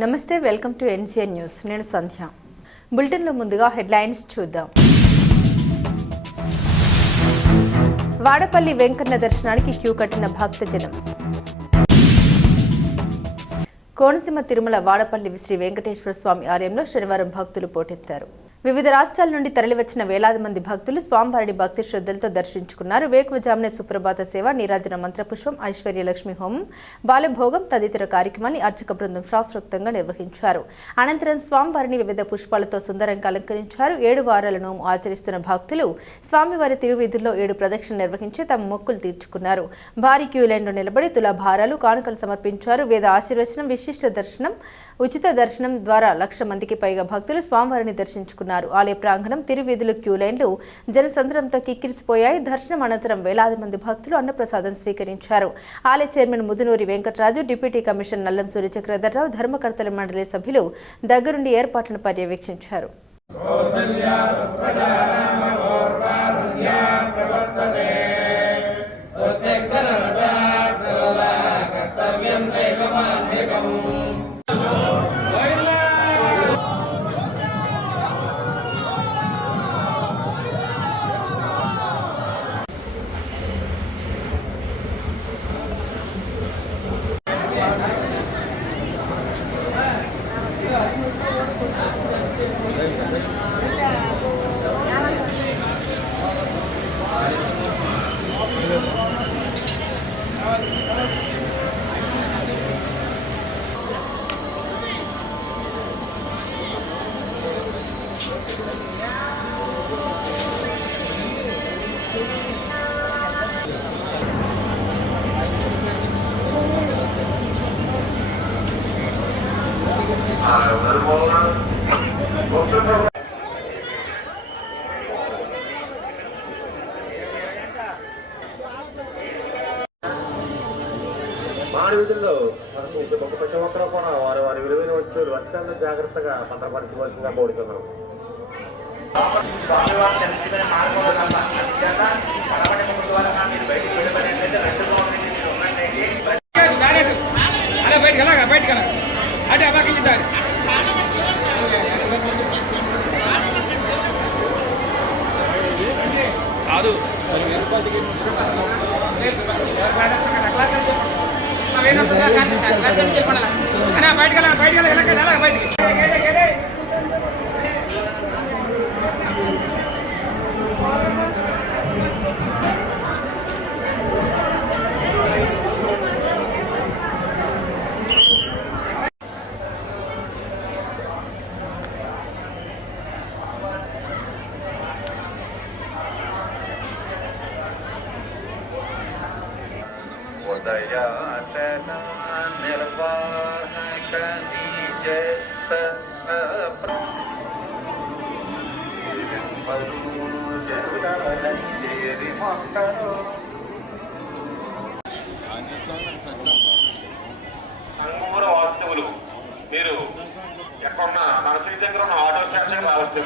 నమస్తే, welcome to NCN news. నేను సంధ్య. బులెటిన్లో ముందుగా హెడ్లైన్స్ చూద్దాం. వాడపల్లి వెంకన్న దర్శనానికి క్యూ కట్టిన భక్తజనం. కోనసీమ తిరుమల వాడపల్లి శ్రీ వెంకటేశ్వర స్వామి ఆలయంలో శనివారం భక్తులు పోటెత్తారు. వివిధ రాష్ట్రాల నుండి తరలివచ్చిన వేలాది మంది భక్తులు స్వామివారిని భక్తి శ్రద్ధలతో దర్శించుకున్నారు. వేకువజామునే సుప్రభాత సేవ, నీరాజన మంత్రపుష్పం, ఐశ్వర్యలక్ష్మి హోమం, బాలభోగం తదితర కార్యక్రమాన్ని అర్చక బృందం శాస్త్రోక్తంగా నిర్వహించారు. అనంతరం స్వామివారిని వివిధ పుష్పాలతో సుందరంగా అలంకరించారు. 7 వారాల నోము ఆచరిస్తున్న భక్తులు స్వామివారి తిరువీధుల్లో 7 ప్రదక్షిణలు నిర్వహించి తమ మొక్కులు తీర్చుకున్నారు. భారీ క్యూ లైన్లో నిలబడి తులాభారాలు, కానుకలు సమర్పించారు. వేద ఆశీర్వచనం, విశిష్ట దర్శనం, ఉచిత దర్శనం ద్వారా 1,00,000 మందికి పైగా భక్తులు స్వామివారిని దర్శించుకున్నారు. ఆలయ ప్రాంగణం, తిరువీధులు, క్యూ లైన్లు జనసంద్రంతో కిక్కిరిసిపోయాయి. దర్శనం అనంతరం వేలాది మంది భక్తులు అన్నప్రసాదం స్వీకరించారు. ఆలయ chairman Mudunuri Venkataraju, deputy commissioner Nallam Suryachakradhar Rao, ధర్మకర్తల మండలి సభ్యులు దగ్గరుండి ఏర్పాట్లను పర్యవేక్షించారు. మాడి విధుల్లో ప్రతి ఒక్కరూ కూడా వారి విలువైన వస్తువులు అత్యంత జాగ్రత్తగా భద్రపరచవలసిందిగా కోరుతున్నాం. వాస్తువులు మీరు ఎక్కడున్న నర్సింగ్ దగ్గర ఉన్న ఆటో స్టాండ్ రావచ్చు.